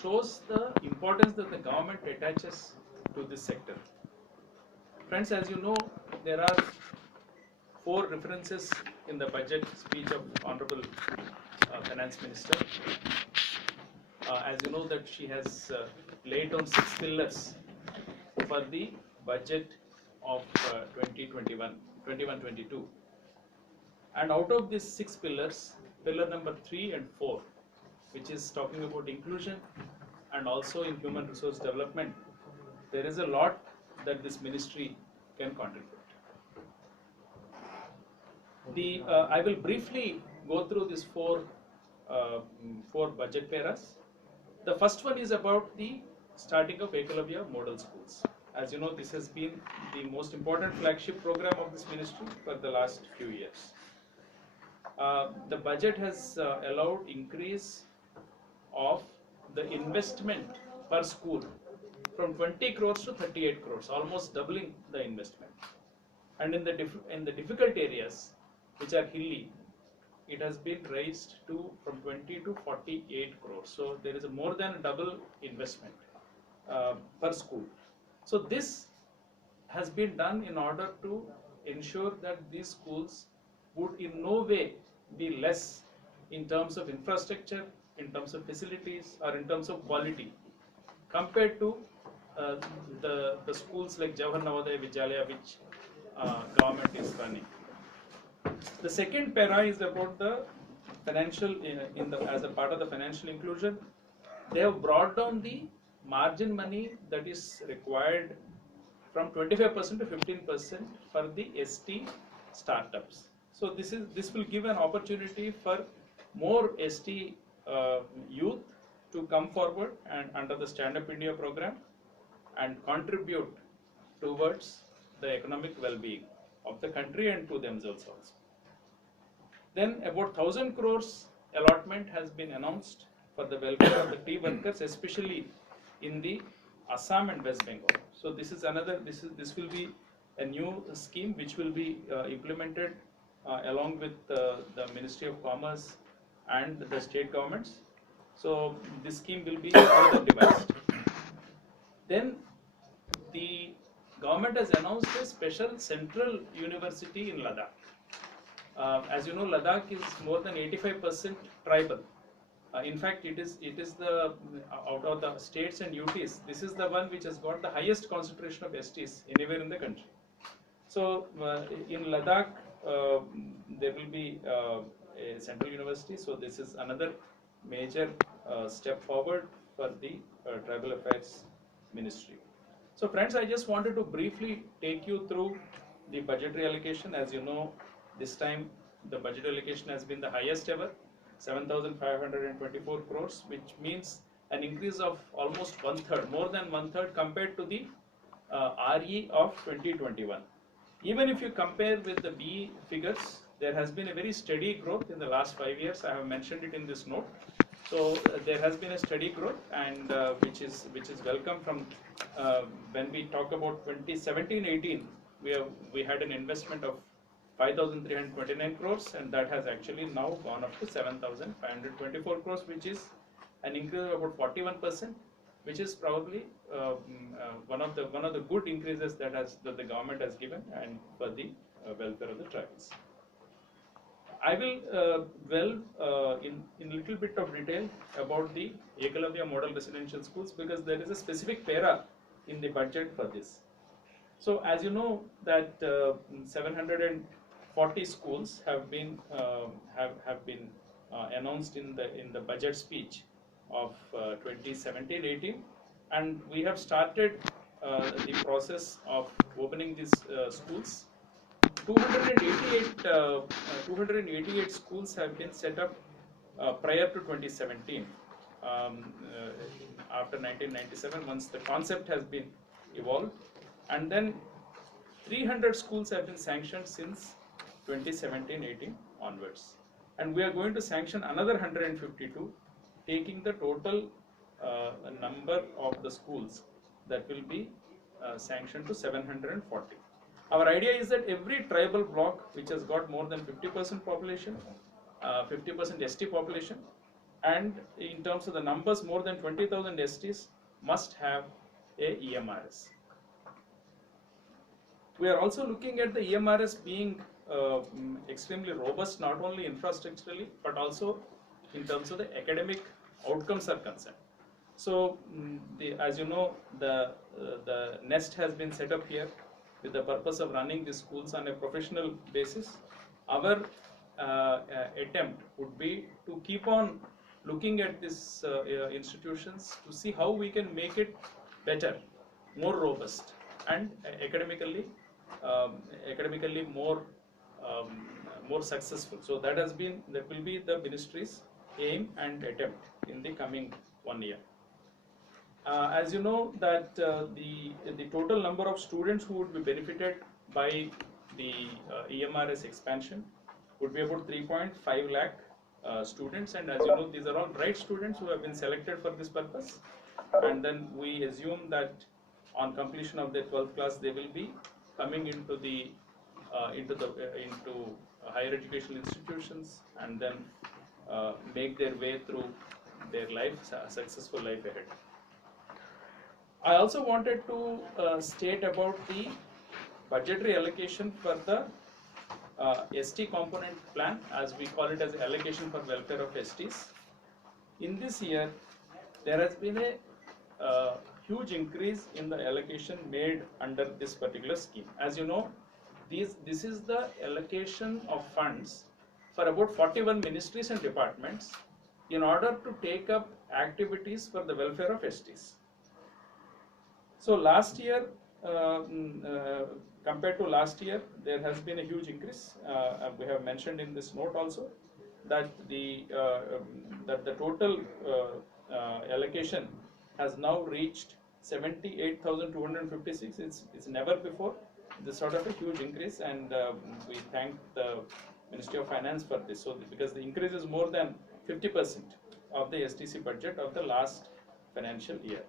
shows the importance that the government attaches to this sector. Friends, as you know, there are 4 references in the budget speech of Honorable Finance Minister. As you know that she has laid down 6 pillars for the budget of 2021-22. And out of these 6 pillars, pillar number 3 and 4, which is talking about inclusion and also in human resource development, there is a lot that this ministry can contribute. I will briefly go through these 4 budget paras. The first one is about the starting of Eklavaya model schools. As you know, this has been the most important flagship program of this ministry for the last few years. The budget has allowed increase of the investment per school from 20 crores to 38 crores, almost doubling the investment. And in the difficult areas, which are hilly, it has been raised to from 20 to 48 crores. So there is a more than a double investment per school. So this has been done in order to ensure that these schools would in no way be less in terms of infrastructure, in terms of facilities, or in terms of quality compared to the schools like Jawahar Navodaya Vidyalaya, which government is running. The second para is about the financial as a part of the financial inclusion. They have brought down the margin money that is required from 25% to 15% for the ST startups. So this will give an opportunity for more ST youth to come forward and under the Stand Up India program and contribute towards the economic well-being of the country and to themselves also. Then about 1,000 crores allotment has been announced for the welfare of the tea workers, especially in the Assam and West Bengal. So this is another. This will be a new scheme which will be implemented along with the Ministry of Commerce and the state governments. So this scheme will be further devised. Then the government has announced a special central university in Ladakh. As you know, Ladakh is more than 85% tribal. In fact, it is the out of the states and UTs, this is the one which has got the highest concentration of STs anywhere in the country. So in Ladakh, there will be a central university. So this is another major step forward for the Tribal Affairs Ministry. So friends, I just wanted to briefly take you through the budgetary allocation. As you know, this time the budget allocation has been the highest ever, 7,524 crores, which means an increase of almost 1/3, more than 1/3 compared to the RE of 2021. Even if you compare with the B figures, there has been a very steady growth in the last 5 years. I have mentioned it in this note. So there has been a steady growth, and which is welcome. From when we talk about 2017-18, we had an investment of 5,329 crores, and that has actually now gone up to 7,524 crores, which is an increase of about 41%, which is probably one of the good increases that the government has given, and for the welfare of the tribes. I will delve in a little bit of detail about the Eklavaya model residential schools, because there is a specific para in the budget for this. So as you know that 740 schools have been announced in the budget speech of 2017-18, and we have started the process of opening these schools. 288 schools have been set up prior to 2017. After 1997, once the concept has been evolved, and then 300 schools have been sanctioned since 2017-18 onwards, and we are going to sanction another 152, taking the total number of the schools that will be sanctioned to 740. Our idea is that every tribal block which has got more than 50% population, 50% ST population, and in terms of the numbers, more than 20,000 STs must have a EMRS. We are also looking at the EMRS being extremely robust, not only infrastructurally, but also in terms of the academic outcomes are concerned. So, as you know, the nest has been set up here with the purpose of running the schools on a professional basis. Our attempt would be to keep on looking at these institutions to see how we can make it better, more robust, and academically more successful. So that will be the ministry's aim and attempt in the coming 1 year. As you know that the total number of students who would be benefited by the EMRS expansion would be about 3.5 lakh students, and as you know, these are all bright students who have been selected for this purpose, and then we assume that on completion of their 12th class they will be coming into higher educational institutions and then make their way through their successful life ahead. I also wanted to state about the budgetary allocation for the ST component plan, as we call it as allocation for welfare of STs. In this year, there has been a huge increase in the allocation made under this particular scheme. As you know, this is the allocation of funds for about 41 ministries and departments in order to take up activities for the welfare of STs. So last year, compared to last year, there has been a huge increase. We have mentioned in this note also that the total allocation has now reached 78,256. It's never before this sort of a huge increase, and we thank the Ministry of Finance for this. So because the increase is more than 50% of the STC budget of the last financial year.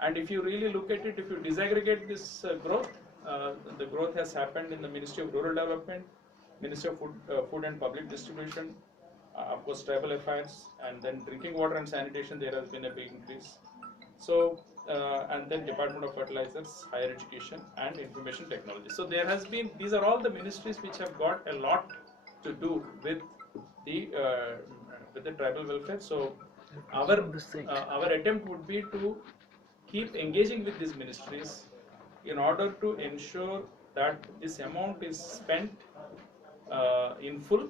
And if you really look at it, if you disaggregate this growth, the growth has happened in the Ministry of Rural Development, Ministry of Food and Public Distribution, of course Tribal Affairs, and then Drinking Water and Sanitation, there has been a big increase. So, and then Department of Fertilizers, Higher Education and Information Technology. So there has been, these are all the ministries which have got a lot to do with the tribal welfare. So our attempt would be to keep engaging with these ministries in order to ensure that this amount is spent in full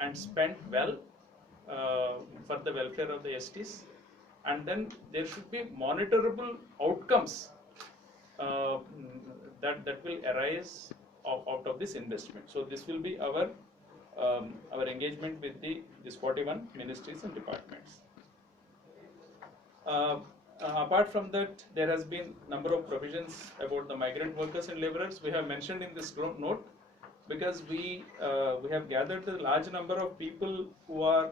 and spent well for the welfare of the STs, and then there should be monitorable outcomes that will arise out of this investment. So this will be our engagement with these 41 ministries and departments. Apart from that, there has been number of provisions about the migrant workers and laborers. We have mentioned in this note because we have gathered a large number of people who are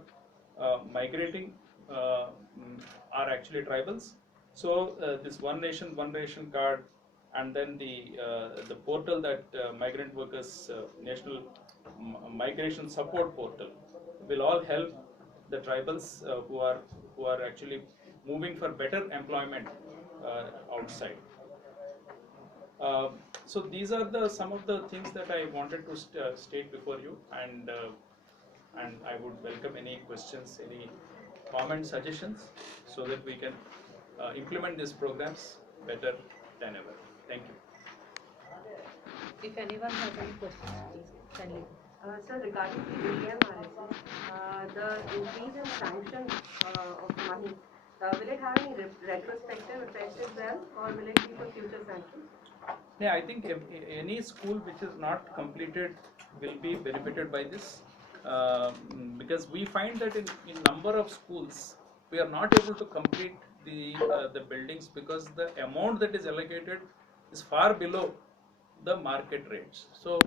migrating are actually tribals. So this One Nation, One Ration card, and then the portal that migrant workers National Migration Support Portal will all help the tribals who are actually moving for better employment outside. So these are some of the things that I wanted to state before you, and I would welcome any questions, any comments, suggestions, so that we can implement these programs better than ever. Thank you. If anyone has any questions, please kindly. Sir, regarding the EMRS, the increase in sanction of money, will it have any retrospective effect as well, or will it be for future sanctions? Yeah, I think any school which is not completed will be benefited by this, because we find that in number of schools we are not able to complete the buildings because the amount that is allocated is far below the market rates. So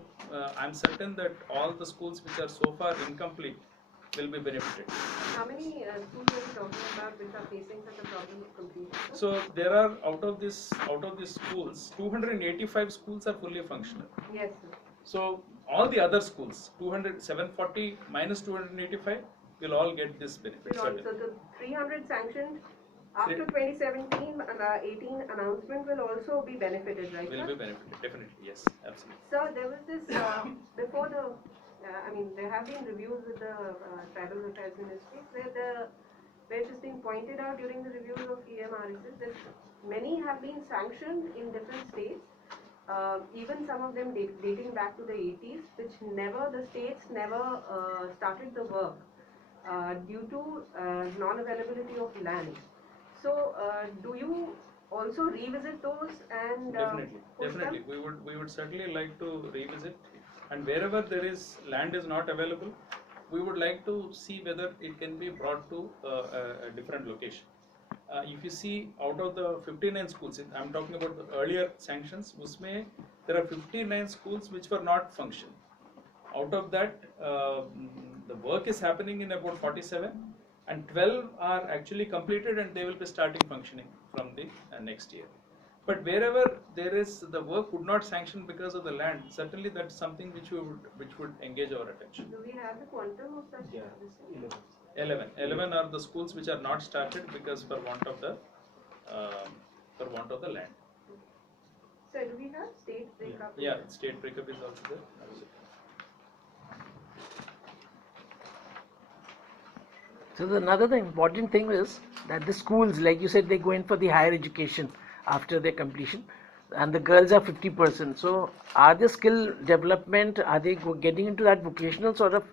I'm certain that all the schools which are so far incomplete will be benefited. How many schools are we talking about which are facing such a problem of completion? So there are out of these schools, 285 schools are fully functional. Yes, sir. So all the other schools, 740 minus 285, will all get this benefit. So the 300 sanctioned after 2017 and 18 announcement will also be benefited, right? Will sir? be benefited, definitely, yes, absolutely. So there was this, before the, I mean, there have been reviews with the Tribal Affairs Ministry where it has been pointed out during the reviews of EMRSs that many have been sanctioned in different states, even some of them dating back to the 80s, which the states never started the work due to non-availability of land. So do you also revisit those and Definitely, push definitely. them? We would certainly like to revisit, and wherever there is land is not available, we would like to see whether it can be brought to a different location. If you see, out of the 59 schools, I'm talking about the earlier sanctions, usme there are 59 schools which were not functioning. Out of that, the work is happening in about 47, and 12 are actually completed, and they will be starting functioning from the next year. But wherever there is the work would not sanction because of the land, certainly that's something which would engage our attention. Do we have the quantum of such? Yeah, this? 11. 11 are the schools which are not started because for want of the land. So do we have state breakup? Yeah, state breakup is also there. So another important thing is that the schools, like you said, they go in for the higher education after their completion, and the girls are 50%. So are the skill development, are they getting into that vocational sort of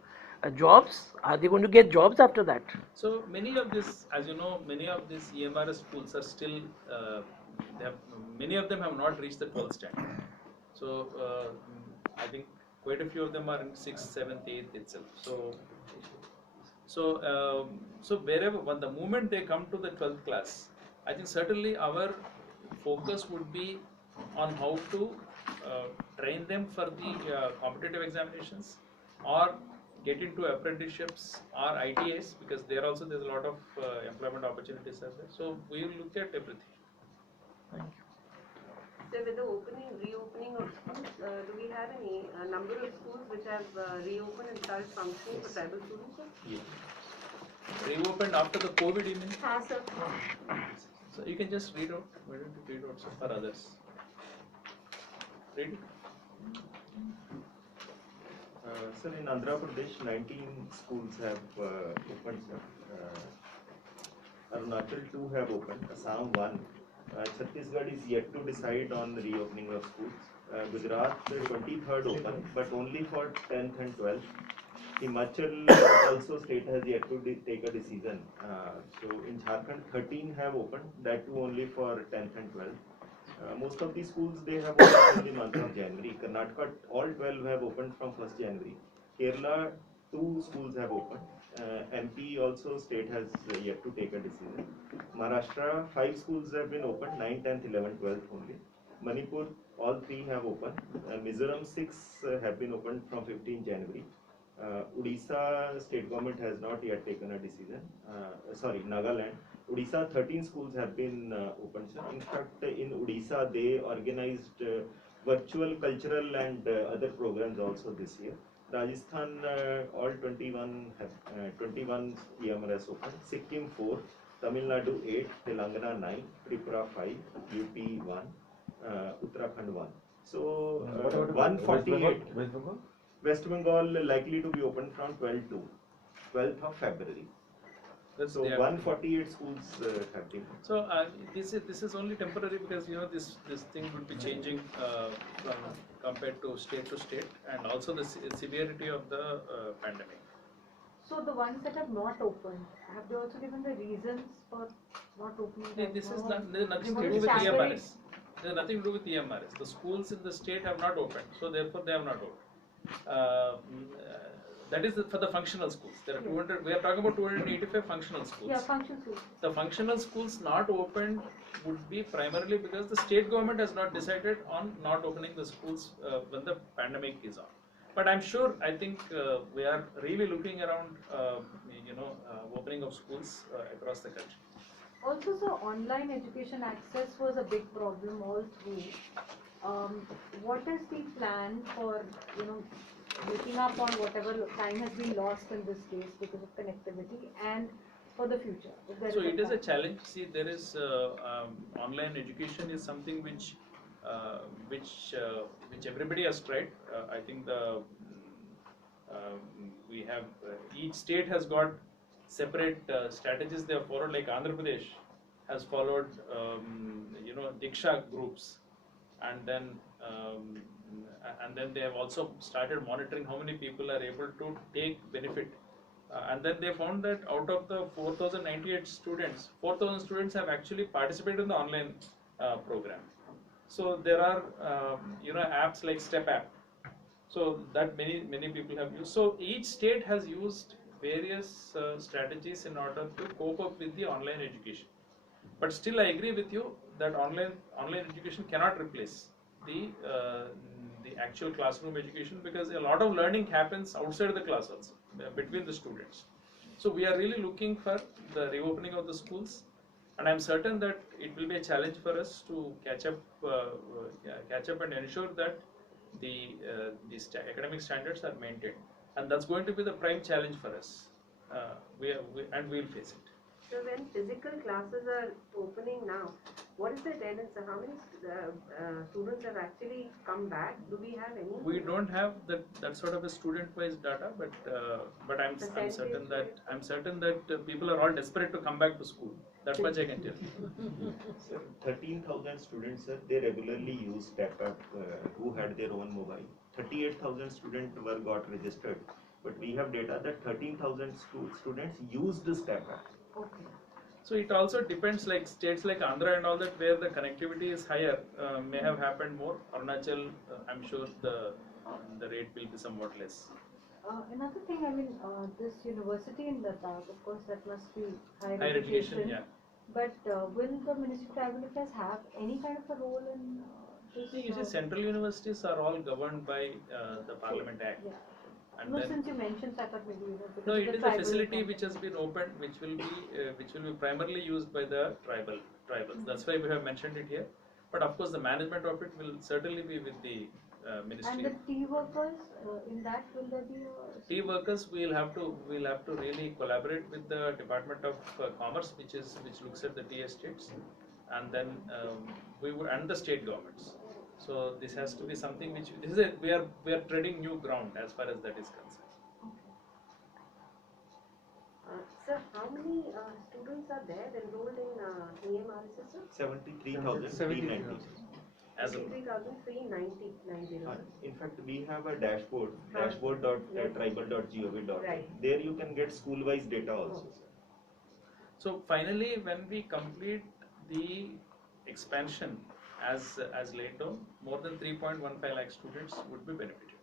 jobs? Are they going to get jobs after that? So many of this, as you know, many of these EMRS schools are still, many of them have not reached the 12th standard. So I think quite a few of them are in 6th, 7th, 8th itself. So wherever, when the moment they come to the 12th class, I think certainly our focus would be on how to train them for the competitive examinations, or get into apprenticeships or ITIs, because there's a lot of employment opportunities are there. So we will look at everything. Thank you. So with the reopening of schools, do we have any number of schools which have reopened and started functioning for tribal students? Yeah. Reopened after the COVID, you mean? Sir. So you can just read out. Why don't you read out some for others? Read it. Sir, in Andhra Pradesh, 19 schools have opened, sir. Arunachal 2 have opened, Assam 1. Chhattisgarh is yet to decide on the reopening of schools. Gujarat 23rd open, but only for 10th and 12th. Himachal also state has yet to take a decision. So in Jharkhand 13 have opened, that too only for 10th and 12th. Most of these schools, they have opened in the month of January. Karnataka, all 12 have opened from 1st January. Kerala, 2 schools have opened. MP also state has yet to take a decision. Maharashtra, 5 schools have been opened, 9, 10th, 11th, 12th only. Manipur, all 3 have opened. Mizoram, 6 have been opened from 15 January. Odisha state government has not yet taken a decision. Nagaland. Odisha, 13 schools have been opened, sir. In fact, in Odisha, they organized virtual cultural and other programs also this year. Rajasthan, all 21 have 21 EMRS open. Sikkim 4, Tamil Nadu 8, Telangana 9, Tripura 5, UP 1, Uttarakhand 1. So 148. West Bengal likely to be open from 12th of February. So 148 schools have been. So this is only temporary, because this thing would be changing from compared to state, and also the severity of the pandemic. So the ones that have not opened, have they also given the reasons for not opening? This is there's nothing to do with EMRS. There's nothing to do with EMRS. The schools in the state have not opened, so therefore they have not opened. That is for the functional schools. There are 200. We are talking about 285 functional schools. Yeah, functional schools. The functional schools not opened would be primarily because the state government has not decided on not opening the schools when the pandemic is on. But I'm sure, I think we are really looking around, opening of schools across the country. Also, so online education access was a big problem all through. What is the plan for making up on whatever time has been lost in this case because of connectivity and for the future. If there So is it is a plan. challenge. See, there is online education is something which everybody has tried. I think we have each state has got separate strategies they have followed. Like Andhra Pradesh has followed, Diksha groups, and then they have also started monitoring how many people are able to take benefit. And then they found that out of the 4,098 students, 4,000 students have actually participated in the online program. So there are apps like Step app, so that many people have used. So each state has used various strategies in order to cope up with the online education. But still, I agree with you that online education cannot replace the actual classroom education, because a lot of learning happens outside the class also, between the students. So we are really looking for the reopening of the schools, and I'm certain that it will be a challenge for us to catch up and ensure that the academic standards are maintained, and that's going to be the prime challenge for us. And we'll face it. So when physical classes are opening now, what is the attendance? How many students have actually come back? Do we have any? We don't have that sort of a student-wise data, but I'm certain that people are all desperate to come back to school. That much I can tell you. Sir, 13,000 students, sir, they regularly use Step app who had their own mobile. 38,000 students were got registered, but we have data that 13,000 students used the Step app. Okay. So it also depends, like states like Andhra and all that, where the connectivity is higher, may have happened more. Arunachal, I'm sure the rate will be somewhat less. Another thing, I mean, this university in Ladakh, of course, that must be higher, Higher education, yeah. But will the Ministry of Tribal Affairs have any kind of a role in this? See, you see, central universities are all governed by the Parliament Act. Yeah. And No, then, since you mentioned that, maybe because no, of it the is a tribal facility concept. which has been opened, which will be primarily used by the tribals. That's why we have mentioned it here. But of course, the management of it will certainly be with the ministry. And the tea workers, in that, will there be a... Tea workers, we'll have to really collaborate with the Department of Commerce, which looks at the tea estates, and then and the state governments. So this has to be something which we are treading new ground as far as that is concerned. Sir, how many students are there enrolled in EMRSS, sir? 73,390. As of 73,390. In fact, we have a dashboard.tribal.gov.in. Right. There you can get school-wise data also, sir. So finally, when we complete the expansion as laid down, more than 3.15 lakh students would be benefited.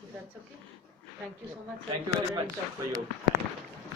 So that's okay. Thank you so much. Thank sir, you very for much your for your.